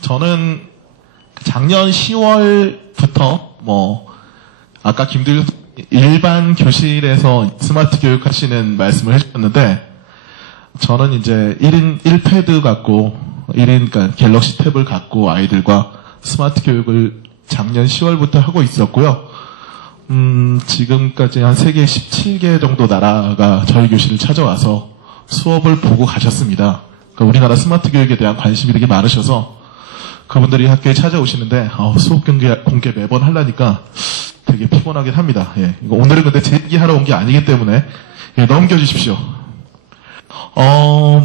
저는 작년 10월부터 아까 김도윤 일반 교실에서 스마트 교육 하시는 말씀을 해주셨는데, 저는 이제 1인 1패드 갖고, 그러니까 갤럭시 탭을 갖고 아이들과 스마트 교육을 작년 10월부터 하고 있었고요. 지금까지 한 세계 17개 정도 나라가 저희 교실을 찾아와서 수업을 보고 가셨습니다. 그러니까 우리나라 스마트 교육에 대한 관심이 되게 많으셔서 그분들이 학교에 찾아오시는데, 수업 공개 매번 하려니까 되게 피곤하긴 합니다. 예. 오늘은 근데 제 얘기하러 온 게 아니기 때문에, 예, 넘겨주십시오.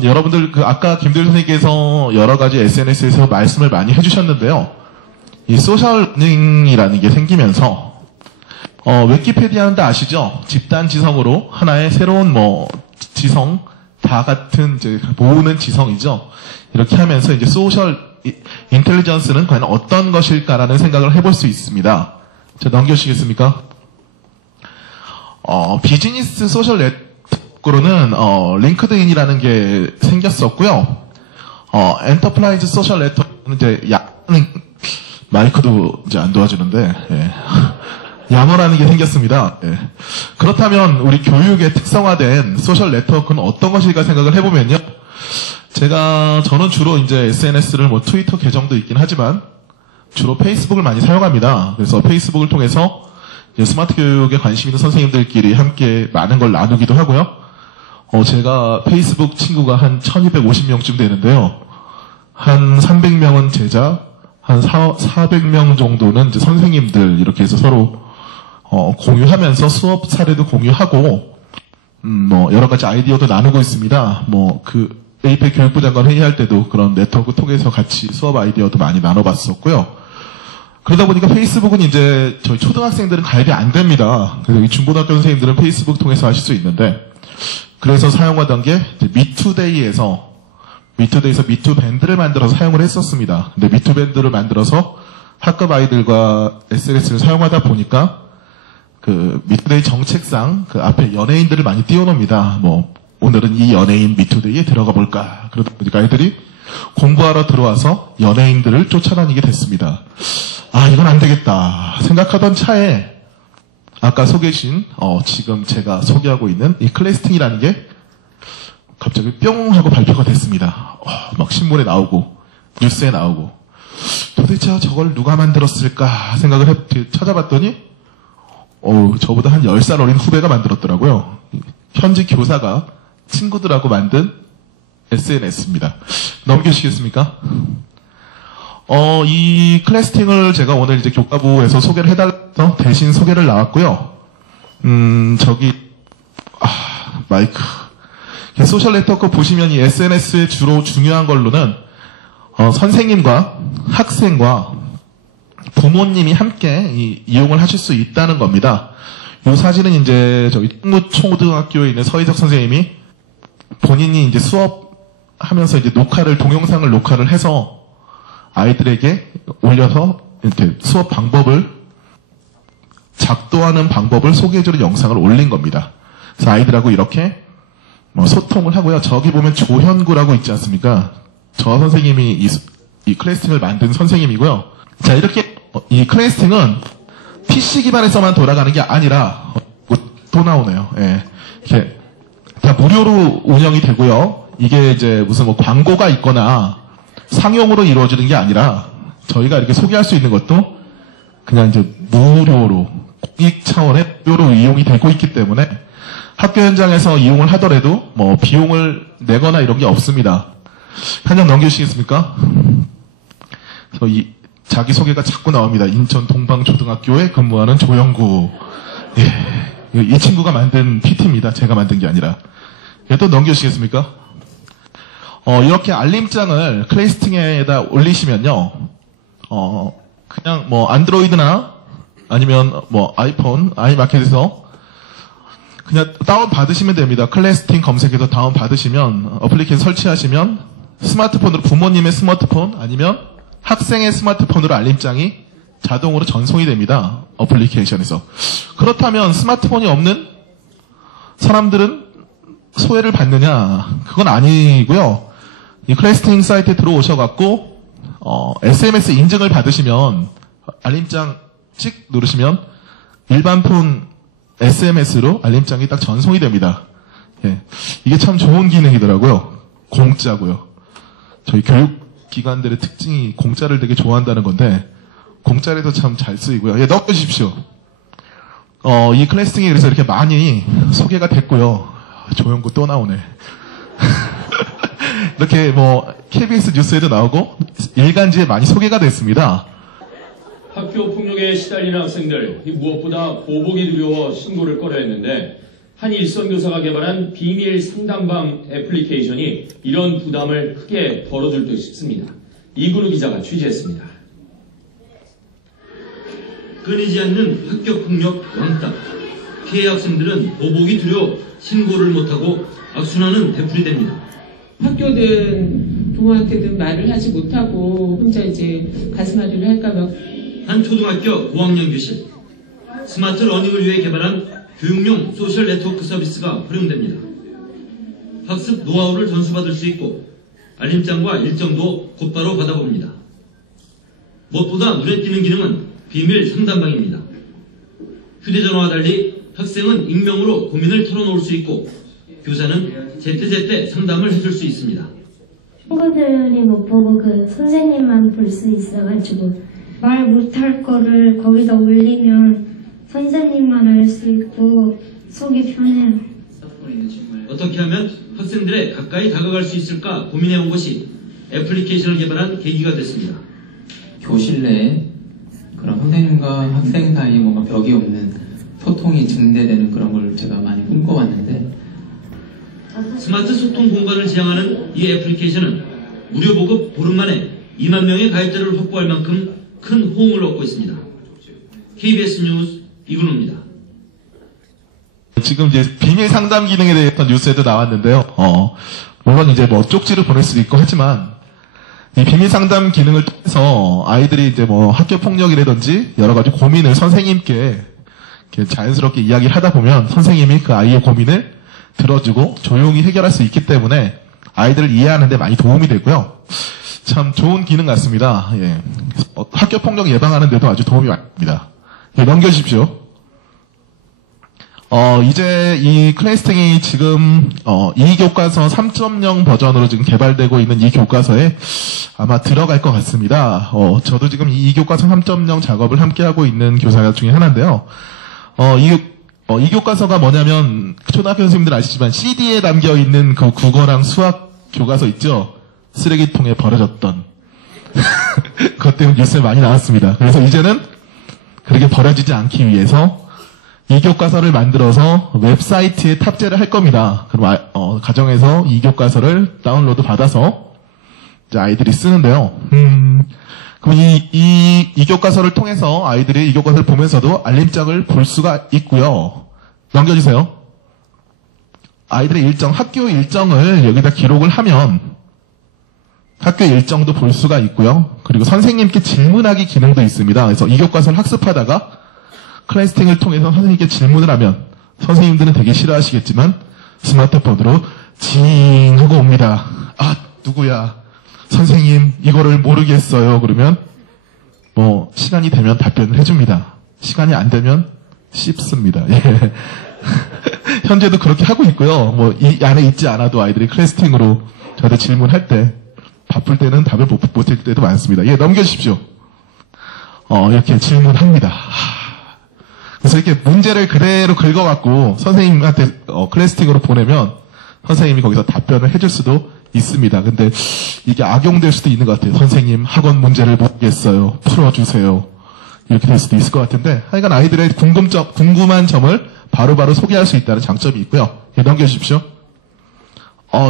여러분들, 아까 김도윤 선생님께서 여러 가지 SNS에서 말씀을 많이 해주셨는데요. 이 소셜링이라는 게 생기면서, 위키페디아는 다 아시죠? 집단 지성으로 하나의 새로운 지성, 다 같은 이제 모으는 지성이죠. 이렇게 하면서 이제 소셜 인텔리전스는 과연 어떤 것일까라는 생각을 해볼 수 있습니다. 자, 넘겨주시겠습니까? 비즈니스 소셜 네트워크로는 링크드인이라는 게 생겼었고요. 엔터프라이즈 소셜 네트워크는 이제 마이크도 이제 안 도와주는데, 예. 야머라는 게 생겼습니다. 예. 그렇다면 우리 교육에 특성화된 소셜 네트워크는 어떤 것일까 생각을 해보면요. 저는 주로 이제 SNS를 트위터 계정도 있긴 하지만 주로 페이스북을 많이 사용합니다. 그래서 페이스북을 통해서 스마트 교육에 관심 있는 선생님들끼리 함께 많은 걸 나누기도 하고요. 제가 페이스북 친구가 한 1250명쯤 되는데요. 한 300명은 제자, 한 400명 정도는 이제 선생님들 이렇게 해서 서로 공유하면서 수업 사례도 공유하고, 여러 가지 아이디어도 나누고 있습니다. 에이펙 교육부 장관 회의할 때도 그런 네트워크 통해서 같이 수업 아이디어도 많이 나눠봤었고요. 그러다 보니까 페이스북은 이제 저희 초등학생들은 가입이 안 됩니다. 그래서 중고등학교 선생님들은 페이스북 통해서 하실 수 있는데, 그래서 사용하던 게 미투데이에서 미투밴드를 만들어서 사용을 했었습니다. 근데 미투밴드를 만들어서 학급 아이들과 SNS를 사용하다 보니까 미투데이 정책상 앞에 연예인들을 많이 띄워놓습니다. 오늘은 이 연예인 미투데이에 들어가 볼까. 그러다 보니까 아이들이 공부하러 들어와서 연예인들을 쫓아다니게 됐습니다. 이건 안 되겠다 생각하던 차에 아까 소개해주신 지금 제가 소개하고 있는 이 클래스팅이라는 게 갑자기 뿅 하고 발표가 됐습니다. 막 신문에 나오고 뉴스에 나오고, 도대체 저걸 누가 만들었을까 생각을 찾아봤더니 저보다 한 10살 어린 후배가 만들었더라고요. 현지 교사가 친구들하고 만든 SNS입니다. 넘기시겠습니까? 이 클래스팅을 제가 오늘 이제 교과부에서 소개를 해달라서 대신 소개를 나왔고요. 마이크. 소셜 네트워크 보시면 이 SNS의 주로 중요한 걸로는 선생님과 학생과 부모님이 함께 이용을 하실 수 있다는 겁니다. 이 사진은 이제 저희 초등학교에 있는 서희석 선생님이 본인이 이제 수업하면서 이제 동영상을 녹화를 해서 아이들에게 올려서 이렇게 수업 방법을 작도하는 방법을 소개해주는 영상을 올린 겁니다. 그래서 아이들하고 이렇게 소통을 하고요. 저기 보면 조현구라고 있지 않습니까? 저 선생님이 이 클래스팅을 만든 선생님이고요. 자, 이렇게 이 클래스팅은 PC 기반에서만 돌아가는 게 아니라 또 나오네요. 예. 이렇게 다 무료로 운영이 되고요. 이게 이제 무슨 광고가 있거나 상용으로 이루어지는 게 아니라 저희가 이렇게 소개할 수 있는 것도 그냥 이제 무료로 공익 차원의 무료로 이용이 되고 있기 때문에 학교 현장에서 이용을 하더라도 비용을 내거나 이런 게 없습니다. 한 장 넘겨주시겠습니까? 그래서 자기소개가 자꾸 나옵니다. 인천 동방초등학교에 근무하는 조영구. 예, 이 친구가 만든 PT입니다. 제가 만든 게 아니라. 또 넘겨주시겠습니까? 이렇게 알림장을 클래스팅에다 올리시면요. 그냥 안드로이드나 아니면 아이폰, 아이마켓에서 그냥 다운받으시면 됩니다. 클래스팅 검색해서 다운받으시면 어플리케이션 설치하시면 스마트폰으로 부모님의 스마트폰 아니면 학생의 스마트폰으로 알림장이 자동으로 전송이 됩니다. 어플리케이션에서. 그렇다면 스마트폰이 없는 사람들은 소외를 받느냐? 그건 아니고요. 이 클래스팅 사이트에 들어오셔갖고, SMS 인증을 받으시면, 알림장 찍 누르시면, 일반 폰 SMS로 알림장이 딱 전송이 됩니다. 예. 이게 참 좋은 기능이더라고요. 공짜고요. 저희 교육기관들의 특징이 공짜를 되게 좋아한다는 건데, 공짜라도 참 잘 쓰이고요. 예, 넣어주십시오. 이 클래스팅이 그래서 이렇게 많이 소개가 됐고요. 조영구 또 나오네. 이렇게 뭐 KBS 뉴스에도 나오고 일간지에 많이 소개가 됐습니다. 학교 폭력에 시달리는 학생들, 무엇보다 보복이 두려워 신고를 꺼려 했는데 한 일선교사가 개발한 비밀 상담방 애플리케이션이 이런 부담을 크게 덜어줄 듯 싶습니다. 이근우 기자가 취재했습니다. 끊이지 않는 학교폭력 왕따. 피해 학생들은 보복이 두려워 신고를 못하고 악순환은 되풀이됩니다. 학교든 부모한테든 말을 하지 못하고 혼자 이제 가슴앓이를 할까봐. 한 초등학교 고학년 교실. 스마트 러닝을 위해 개발한 교육용 소셜 네트워크 서비스가 활용됩니다. 학습 노하우를 전수받을 수 있고 알림장과 일정도 곧바로 받아봅니다. 무엇보다 눈에 띄는 기능은 비밀 상담방입니다. 휴대전화와 달리 학생은 익명으로 고민을 털어놓을 수 있고 교사는 제때제때 상담을 해줄 수 있습니다. 친구들이 못 보고 그 선생님만 볼 수 있어가지고 말 못할 거를 거기다 올리면 선생님만 알 수 있고 속이 편해요. 어떻게 하면 학생들에 가까이 다가갈 수 있을까 고민해온 것이 애플리케이션을 개발한 계기가 됐습니다. 교실 내에 그런 선생님과 학생 사이에 뭔가 벽이 없는 소통이 증대되는 그런 걸 제가 많이 꿈꿔왔는데 스마트 소통 공간을 지향하는 이 애플리케이션은 무료 보급 보름 만에 2만 명의 가입자를 확보할 만큼 큰 호응을 얻고 있습니다. KBS 뉴스 이근우입니다. 지금 이제 비밀 상담 기능에 대해서 뉴스에도 나왔는데요. 물론 이제 뭐 쪽지를 보낼 수도 있고 하지만 이 비밀 상담 기능을 통해서 아이들이 이제 뭐 학교 폭력이라든지 여러 가지 고민을 선생님께 이렇게 자연스럽게 이야기를 하다 보면 선생님이 그 아이의 고민을 들어주고 조용히 해결할 수 있기 때문에 아이들을 이해하는 데 많이 도움이 되고요. 참 좋은 기능 같습니다. 예. 학교 폭력 예방하는 데도 아주 도움이 많이 됩니다. 예, 넘겨주십시오. 이제 이 클래스팅이 지금, 이 교과서 3.0 버전으로 지금 개발되고 있는 이 교과서에 아마 들어갈 것 같습니다. 저도 지금 이 교과서 3.0 작업을 함께 하고 있는 교사 중에 하나인데요. 이 교과서가 뭐냐면, 초등학교 선생님들 아시지만 CD에 담겨 있는 그 국어랑 수학 교과서 있죠? 쓰레기통에 버려졌던. 그것 때문에 뉴스에 많이 나왔습니다. 그래서 이제는 그렇게 버려지지 않기 위해서 이 교과서를 만들어서 웹사이트에 탑재를 할 겁니다. 그럼 가정에서 이 교과서를 다운로드 받아서 이제 아이들이 쓰는데요. 그럼 이 교과서를 통해서 아이들이 이 교과서를 보면서도 알림장을 볼 수가 있고요. 넘겨주세요. 아이들의 일정, 학교 일정을 여기다 기록을 하면 학교 일정도 볼 수가 있고요. 그리고 선생님께 질문하기 기능도 있습니다. 그래서 이 교과서를 학습하다가 클래스팅을 통해서 선생님께 질문을 하면 선생님들은 되게 싫어하시겠지만 스마트폰으로 징 하고 옵니다. 아, 누구야? 선생님, 이거를 모르겠어요. 그러면 뭐 시간이 되면 답변을 해줍니다. 시간이 안 되면 씹습니다. 예. 현재도 그렇게 하고 있고요. 뭐 이 안에 있지 않아도 아이들이 클래스팅으로 저한테 질문할 때 바쁠 때는 답을 못 할 때도 많습니다. 예, 넘겨주십시오. 이렇게 질문합니다. 그래서 이렇게 문제를 그대로 긁어갖고 선생님한테 클래스팅으로 보내면 선생님이 거기서 답변을 해줄 수도 있습니다. 근데 이게 악용될 수도 있는 것 같아요. 선생님, 학원 문제를 모르겠어요. 풀어주세요. 이렇게 될 수도 있을 것 같은데 하여간 아이들의 궁금한 점을 바로바로 소개할 수 있다는 장점이 있고요. 예, 넘겨주십시오.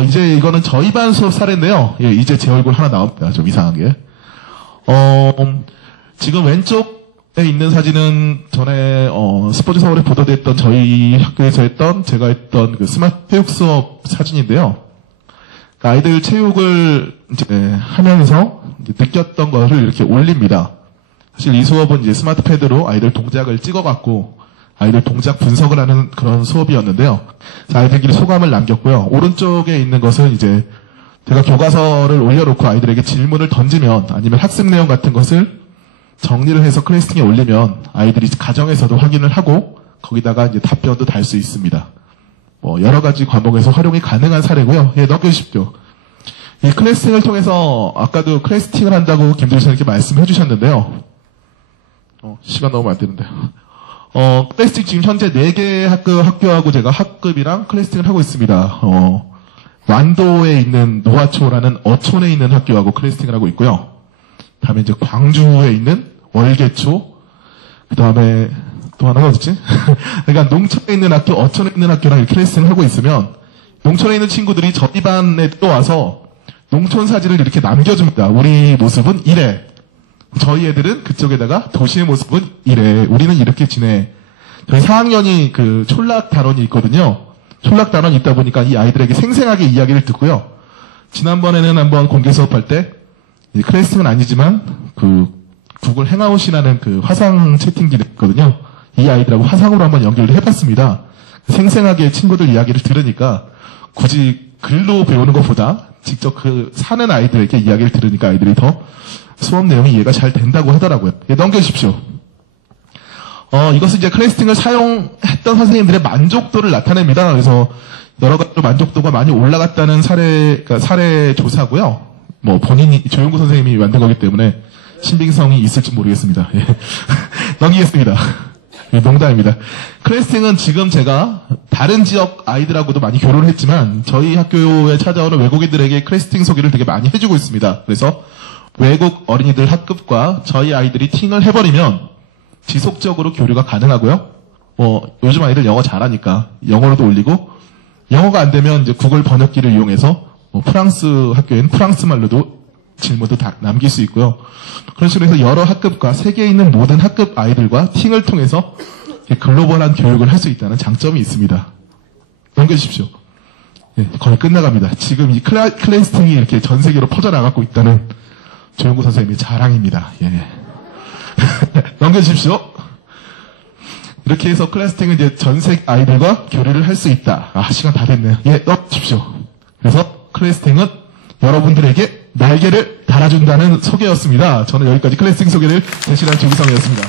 이제 이거는 저희 반 수업 사례인데요. 예, 이제 제 얼굴 하나 나옵니다. 좀 이상한 게. 지금 왼쪽에 있는 사진은 전에, 스포츠 서울에 보도됐던 저희 학교에서 제가 했던 그 스마트 체육 수업 사진인데요. 그러니까 아이들 체육을 이제 하면서 이제 느꼈던 것을 이렇게 올립니다. 사실 이 수업은 이제 스마트 패드로 아이들 동작을 찍어갖고 아이들 동작 분석을 하는 그런 수업이었는데요. 아이들끼리 소감을 남겼고요. 오른쪽에 있는 것은 이제 제가 교과서를 올려놓고 아이들에게 질문을 던지면 아니면 학습 내용 같은 것을 정리를 해서 클래스팅에 올리면 아이들이 가정에서도 확인을 하고 거기다가 이제 답변도 달 수 있습니다. 여러 가지 과목에서 활용이 가능한 사례고요. 예, 넘겨주십시오. 이 클래스팅을 통해서 아까도 클래스팅을 한다고 김도희 선생님께 말씀해 주셨는데요. 시간 너무 안 되는데요. 클래스팅 지금 현재 4개 학교하고 제가 학급이랑 클래스팅을 하고 있습니다. 완도에 있는 노화초라는 어촌에 있는 학교하고 클래스팅을 하고 있고요. 다음에 이제 광주에 있는 월계초, 그 다음에 또 하나가 어딨지? 그러니까 농촌에 있는 학교, 어촌에 있는 학교랑 이렇게 클래스팅을 하고 있으면 농촌에 있는 친구들이 저희 반에 또 와서 농촌 사진을 이렇게 남겨줍니다. 우리 모습은 이래. 저희 애들은 그쪽에다가 도시의 모습은 이래. 우리는 이렇게 지내. 저희 4학년이 그 촌락 단원이 있거든요. 촌락 단원이 있다 보니까 이 아이들에게 생생하게 이야기를 듣고요. 지난번에는 한번 공개 수업할 때 클래스팅은 아니지만 그 구글 행아웃이라는 그 화상 채팅기를 있거든요. 이 아이들하고 화상으로 한번 연결을 해봤습니다. 생생하게 친구들 이야기를 들으니까 굳이 글로 배우는 것보다 직접 그 사는 아이들에게 이야기를 들으니까 아이들이 더 수업 내용이 이해가 잘 된다고 하더라고요. 예, 넘겨주십시오. 이것은 이제 클래스팅을 사용했던 선생님들의 만족도를 나타냅니다. 그래서 여러 가지로 만족도가 많이 올라갔다는 사례 조사고요. 본인이 조용구 선생님이 만든 거기 때문에 신빙성이 있을지 모르겠습니다. 예. 넘기겠습니다. 예, 농담입니다. 클래스팅은 지금 제가 다른 지역 아이들하고도 많이 교류를 했지만 저희 학교에 찾아오는 외국인들에게 클래스팅 소개를 되게 많이 해주고 있습니다. 그래서 외국 어린이들 학급과 저희 아이들이 팅을 해버리면 지속적으로 교류가 가능하고요. 요즘 아이들 영어 잘하니까 영어로도 올리고 영어가 안 되면 이제 구글 번역기를 이용해서 프랑스 학교엔 프랑스 말로도 질문도 다 남길 수 있고요. 그런 식으로 해서 여러 학급과 세계에 있는 모든 학급 아이들과 팅을 통해서 글로벌한 교육을 할 수 있다는 장점이 있습니다. 넘겨주십시오. 예, 거의 끝나갑니다. 지금 이 클래스팅이 이렇게 전 세계로 퍼져나가고 있다는 조영구 선생님의 자랑입니다. 예. 넘겨주십시오. 이렇게 해서 클래스팅은 이제 전 세계 아이들과 교류를 할 수 있다. 시간 다 됐네요. 예, 넘겨주십시오. 그래서 클래스팅은 여러분들에게 날개를 달아준다는 소개였습니다. 저는 여기까지 클래스팅 소개를 대신한 조기성이었습니다.